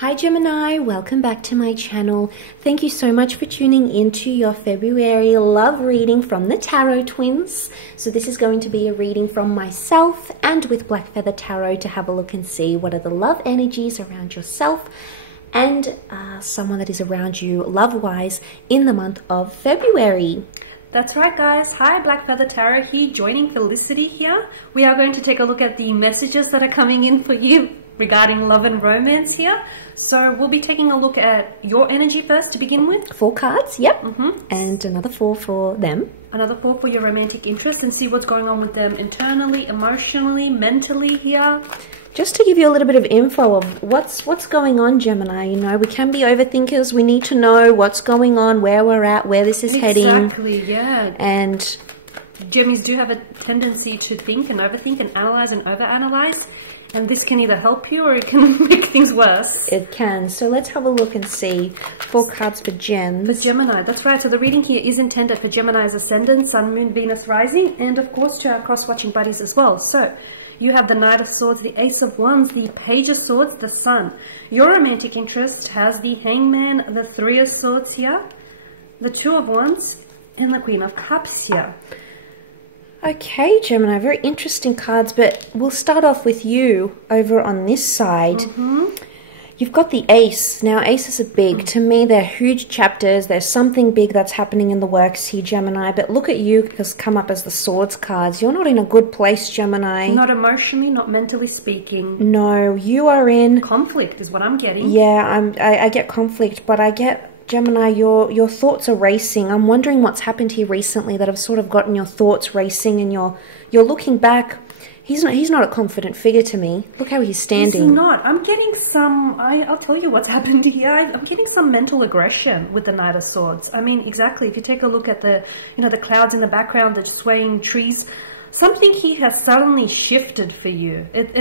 Hi Gemini, welcome back to my channel. Thank you so much for tuning into your February love reading from the Tarot Twins. So this is going to be a reading from myself and with Black Feather Tarot to have a look and see what are the love energies around yourself and someone that is around you love-wise in the month of February. That's right, guys. Hi, Black Feather Tarot here, joining Felicity here. We are going to take a look at the messages that are coming in for you regarding love and romance here. So we'll be taking a look at your energy first to begin with. 4 cards, yep. And another 4 for them. Another 4 for your romantic interest, and see what's going on with them internally, emotionally, mentally here. Just to give you a little bit of info of what's going on, Gemini. You know, we can be overthinkers. We need to know what's going on, where we're at, where this is heading. Exactly, yeah. And Gemmies do have a tendency to think and overthink and analyze and overanalyze. And this can either help you or it can make things worse. It can. So let's have a look and see 4 cards for Gems. For Gemini, that's right. So the reading here is intended for Gemini's ascendant, Sun, Moon, Venus, Rising, and of course to our cross-watching buddies as well. So you have the Knight of Swords, the Ace of Wands, the Page of Swords, the Sun. Your romantic interest has the Hangman, the 3 of Swords here, the 2 of Wands, and the Queen of Cups here. Okay, Gemini, very interesting cards, but we'll start off with you over on this side. You've got the Ace. Now, aces are big. To me, they're huge chapters. There's something big that's happening in the works here, Gemini. But look at you, because come up as the Swords cards. You're not in a good place, Gemini. Not emotionally, not mentally speaking. No, you are in conflict is what I'm getting. Yeah, I get conflict, but I get, Gemini, your thoughts are racing. I'm wondering what's happened here recently that have sort of gotten your thoughts racing, and you're looking back. He's not a confident figure to me. Look how he's standing. He's not. I'm getting some, I'll tell you what's happened here. I'm getting some mental aggression with the Knight of Swords. I mean, exactly. If you take a look at the, the clouds in the background, the swaying trees, something here has suddenly shifted for you. It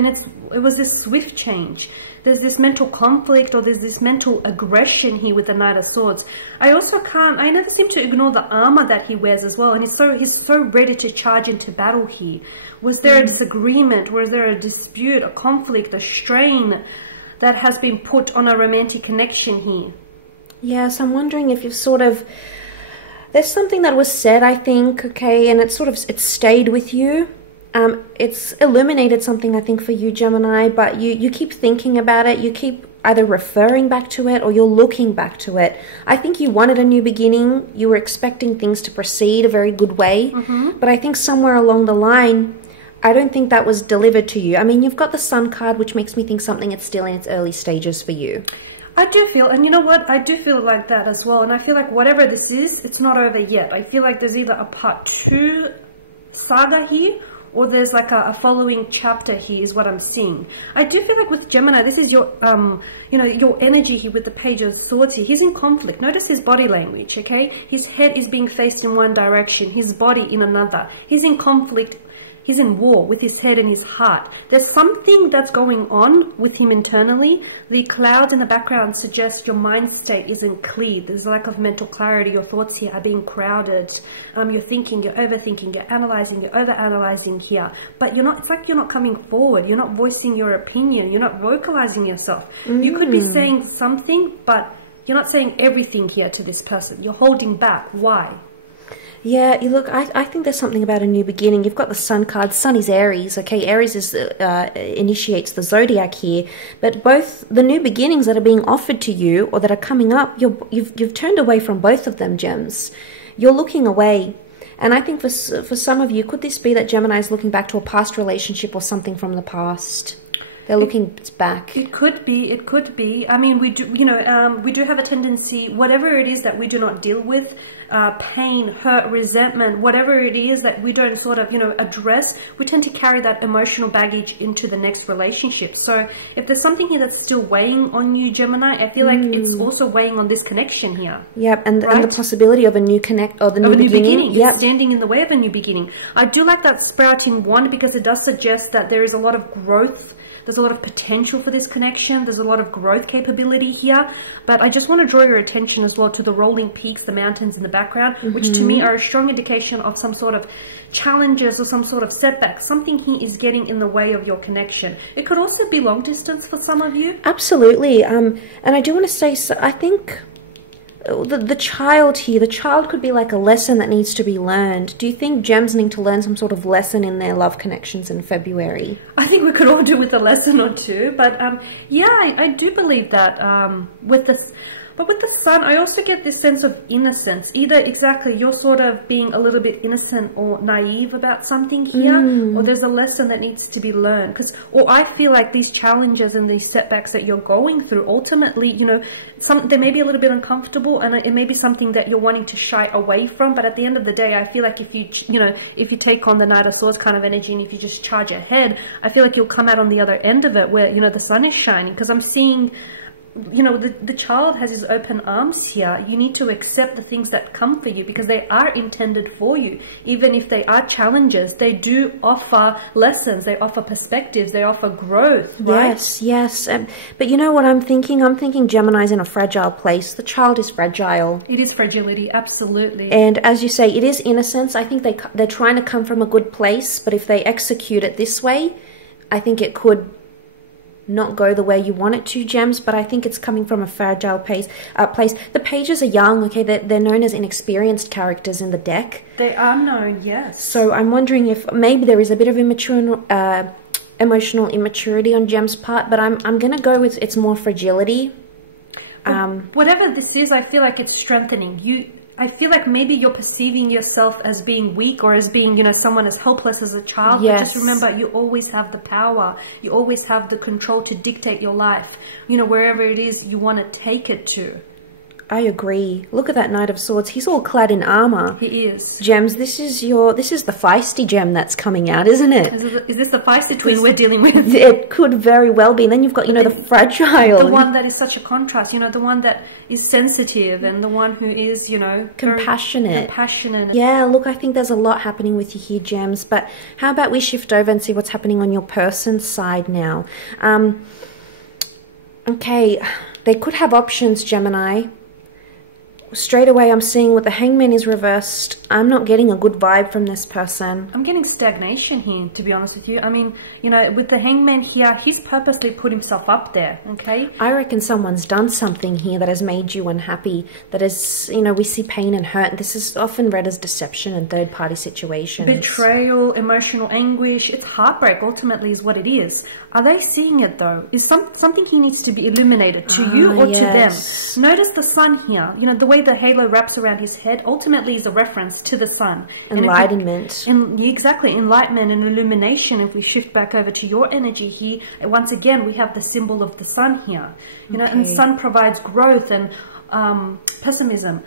was this swift change. There's this mental conflict, or there's this mental aggression here with the Knight of Swords. I never seem to ignore the armor that he wears as well, and he's so ready to charge into battle here. Was there a disagreement? Was there a dispute, a conflict, a strain that has been put on a romantic connection here? Yes, I'm wondering if you've sort of, there's something that was said, I think, okay, and it's stayed with you. It's illuminated something, I think, for you, Gemini, but you keep thinking about it. You keep either referring back to it or you're looking back to it. I think you wanted a new beginning. You were expecting things to proceed a very good way, but I think somewhere along the line, I don't think that was delivered to you. I mean, you've got the Sun card, which makes me think something is still in its early stages for you. I do feel, and you know what, I do feel like that as well, and I feel like whatever this is, it's not over yet. I feel like there's either a part 2 saga here, or there's like a following chapter here is what I'm seeing. I do feel like with Gemini, this is your, your energy here with the Page of Swords here. He's in conflict. Notice his body language, okay? His head is being faced in one direction, his body in another. He's in conflict. He's in war with his head and his heart. There's something that's going on with him internally. The clouds in the background suggest your mind state isn't clear. There's a lack of mental clarity. Your thoughts here are being crowded. You're thinking, you're overthinking, you're analyzing, you're overanalyzing here. But you're not, it's like you're not coming forward. You're not voicing your opinion. You're not vocalizing yourself. You could be saying something, but you're not saying everything here to this person. You're holding back. Why? Yeah, you look, I think there's something about a new beginning. You've got the Sun card. Sun is Aries, okay? Aries is initiates the zodiac here. But both the new beginnings that are being offered to you or that are coming up, you've turned away from both of them, Gems. You're looking away. And I think for some of you, could this be that Gemini is looking back to a past relationship or something from the past? They're looking back. It could be. It could be. I mean, we do. We do have a tendency, whatever it is that we do not deal with, pain, hurt, resentment, whatever it is that we don't sort of, address, we tend to carry that emotional baggage into the next relationship. So if there's something here that's still weighing on you, Gemini, I feel like it's also weighing on this connection here. Yep, and the possibility of a new connect or the new beginning. Yep. It's standing in the way of a new beginning. I do like that sprouting wand because it does suggest that there is a lot of growth There's a lot of potential for this connection. There's a lot of growth capability here. But I just want to draw your attention as well to the rolling peaks, the mountains in the background, which to me are a strong indication of some sort of challenges or some sort of setback. Something here is getting in the way of your connection. It could also be long distance for some of you. Absolutely. And I do want to say, so I think the child here, the child could be like a lesson that needs to be learned. Do you think gems need to learn some sort of lesson in their love connections in February? I think we could all do with a lesson or two, but yeah, I do believe that with this. But with the sun, I also get this sense of innocence. Either exactly you're sort of being a little bit innocent or naive about something here, or there's a lesson that needs to be learned. Or I feel like these challenges and these setbacks that you're going through, ultimately, you know, they may be a little bit uncomfortable, and it may be something that you're wanting to shy away from. But at the end of the day, I feel like if you take on the Knight of Swords kind of energy, and if you just charge ahead, I feel like you'll come out on the other end of it where, you know, the sun is shining. Because I'm seeing, you know, the child has his open arms here. You need to accept the things that come for you because they are intended for you. Even if they are challenges, they do offer lessons, they offer perspectives, they offer growth, right? Yes, yes. But you know what I'm thinking? I'm thinking Gemini's in a fragile place. The child is fragile. It is fragility, absolutely. And as you say, it is innocence. I think they're trying to come from a good place, but if they execute it this way, I think it could not go the way you want it to, Gems, but I think it's coming from a fragile place. The pages are young, okay? They're known as inexperienced characters in the deck. They are known, yes. So I'm wondering if maybe there is a bit of emotional immaturity on Gem's part, but I'm going to go with it's more fragility. Whatever this is, I feel like it's strengthening you. I feel like maybe you're perceiving yourself as being weak or as being, you know, someone as helpless as a child. Yes. But just remember, you always have the power. You always have the control to dictate your life, you know, wherever it is you want to take it to. I agree. Look at that Knight of Swords. He's all clad in armor. He is. Gems, this is the feisty gem that's coming out, isn't it? Is this the feisty twin we're dealing with? It could very well be. And then you've got, you know, the fragile. The one that is such a contrast, you know, the one that is sensitive and the one who is, you know, compassionate. Compassionate. Yeah, look, I think there's a lot happening with you here, Gems. But how about we shift over and see what's happening on your person's side now? Okay, they could have options, Gemini. Straight away, I'm seeing with the Hangman is reversed. I'm not getting a good vibe from this person. I'm getting stagnation here, to be honest with you. I mean, you know, with the Hangman here, he's purposely put himself up there, okay? I reckon someone's done something here that has made you unhappy. That is, you know, we see pain and hurt. This is often read as deception and third-party situations. Betrayal, emotional anguish. It's heartbreak, ultimately, is what it is. Are they seeing it, though? Is something here needs to be illuminated to you or yes. to them? Notice the sun here. You know, the way the halo wraps around his head ultimately is a reference to the sun. Enlightenment. Exactly, enlightenment and illumination. If we shift back over to your energy here, once again, we have the symbol of the sun here. You know, and sun provides growth and optimism,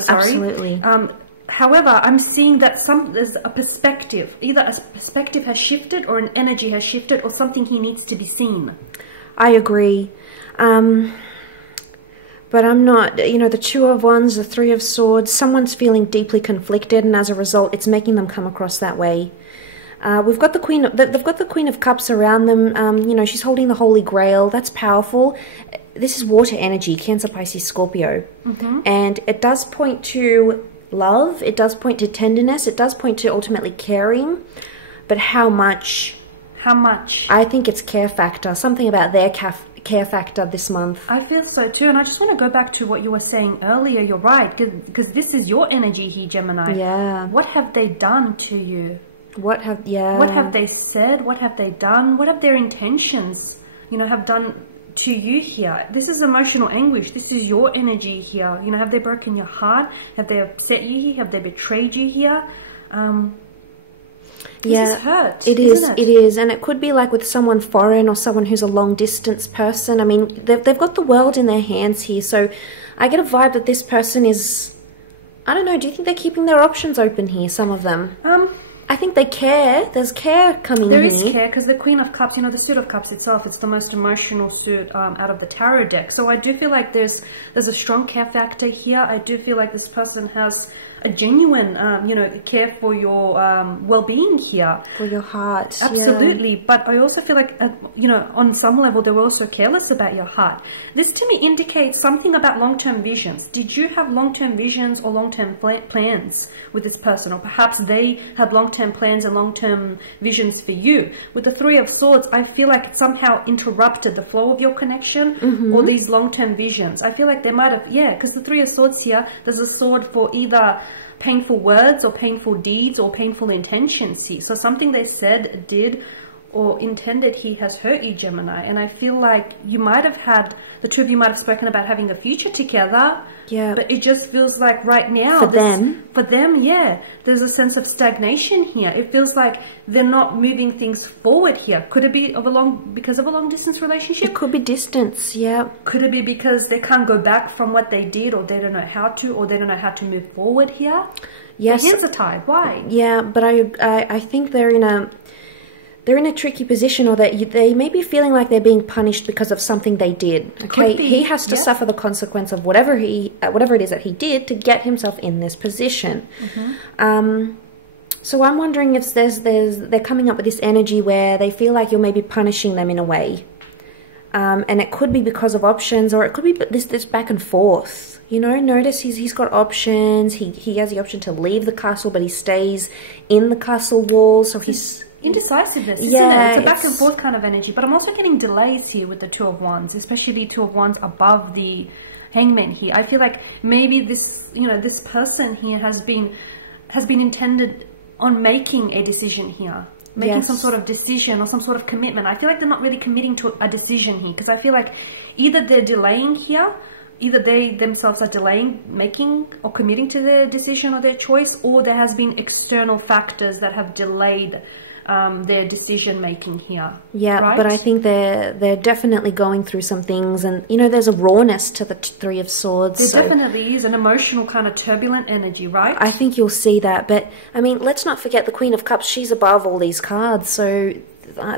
sorry. Absolutely. However, I'm seeing that there's a perspective. Either a perspective has shifted or an energy has shifted or something here needs to be seen. I agree. But I'm not, you know, the Two of Wands, the Three of Swords, someone's feeling deeply conflicted, and as a result, it's making them come across that way. We've got the Queen, they've got the Queen of Cups around them. You know, she's holding the Holy Grail. That's powerful. This is water energy, Cancer, Pisces, Scorpio. And it does point to love. It does point to tenderness. It does point to ultimately caring. But how much? How much? I think it's care factor. Something about their care factor this month. I feel so too, and I just want to go back to what you were saying earlier. You're right, because this is your energy here, Gemini. Yeah. What have they done to you? What have they said? What have they done? What have their intentions, you know, have done to you here? This is emotional anguish. This is your energy here. You know, have they broken your heart? Have they upset you here? Have they betrayed you here? This is hurt. It is, and it could be like with someone foreign or someone who's a long distance person. I mean, they've got the world in their hands here, so I get a vibe that this person is, I don't know, do you think they're keeping their options open here, some of them? I think they care. There's care coming There here. is care, because the Queen of Cups, you know, the suit of Cups itself, it's the most emotional suit out of the tarot deck. So I do feel like there's a strong care factor here. I do feel like this person has a genuine, you know, care for your well-being here. For your heart. Absolutely. Yeah. But I also feel like, you know, on some level, they were also careless about your heart. This to me indicates something about long-term visions. Did you have long-term visions or long-term plans with this person? Or perhaps they had long-term plans and long-term visions for you. With the Three of Swords, I feel like it somehow interrupted the flow of your connection or these long-term visions. I feel like they might have, yeah, because the Three of Swords here, there's a sword for either painful words or painful deeds or painful intentions here. So something they said, did, or intended he has hurt you, Gemini. And I feel like you might have had, the two of you might have spoken about having a future together. Yeah. But it just feels like right now, for them, yeah, there's a sense of stagnation here. It feels like they're not moving things forward here. Could it be because of a long distance relationship? It could be distance, yeah. Could it be because they can't go back from what they did, or they don't know how to, or they don't know how to move forward here? Yes. Their hands are tied. Why? Yeah, but I think they're in a tricky position, or that they may be feeling like they're being punished because of something they did. Okay, he has to suffer the consequence of whatever it is that he did to get himself in this position. So I'm wondering if they're coming up with this energy where they feel like you're maybe punishing them in a way, and it could be because of options, or it could be this back and forth. You know, notice he's got options. He has the option to leave the castle, but he stays in the castle walls. So he's indecisiveness, isn't it? It's a back and forth kind of energy. But I'm also getting delays here with the Two of Wands, especially Two of Wands above the Hangman here. I feel like maybe this, you know, this person here has been intended on making a decision here, making some sort of decision or some sort of commitment. I feel like they're not really committing to a decision here, because I feel like either they're delaying here, either they themselves are delaying making or committing to their decision or their choice, or there has been external factors that have delayed their decision making here. Yeah, right? But I think they're definitely going through some things, and you know, there's a rawness to the Three of Swords. There definitely is an emotional kind of turbulent energy, right? I think you'll see that. But I mean, let's not forget the Queen of Cups. She's above all these cards, so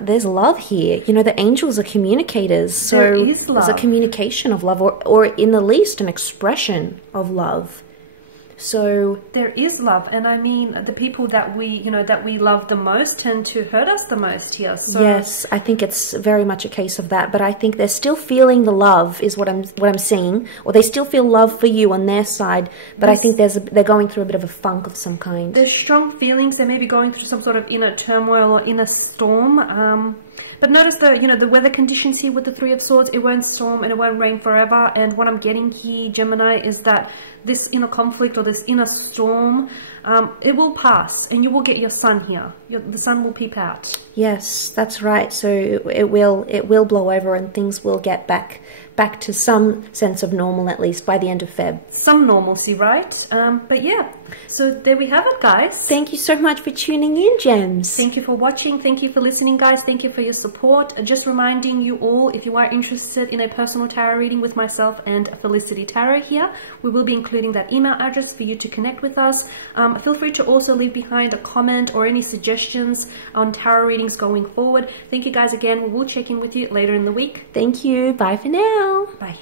there's love here. You know, the angels are communicators, so there is love. There's a communication of love, or in the least an expression of love. So there is love, and I mean, the people that we love the most tend to hurt us the most here. So yes, I think it's very much a case of that. But I think they're still feeling the love, is what I'm seeing, or they still feel love for you on their side. But I think they're going through a bit of a funk of some kind. There's strong feelings. They may be going through some sort of inner turmoil or inner storm. But notice the weather conditions here with the Three of Swords. It won't storm and it won't rain forever. And what I'm getting here, Gemini, is that this inner conflict or this inner storm, it will pass, and you will get your sun here. The sun will peep out. Yes, that's right. So it will blow over, and things will get back to some sense of normal, at least by the end of Feb. Some normalcy, right? But yeah, so there we have it, guys. Thank you so much for tuning in, Gems. Thank you for watching. Thank you for listening, guys. Thank you for your support. Just reminding you all, if you are interested in a personal tarot reading with myself and Felicity Tarot here, we will be including that email address for you to connect with us. Feel free to also leave behind a comment or any suggestions on tarot readings going forward. Thank you guys again. We will check in with you later in the week. Thank you. Bye for now. Bye.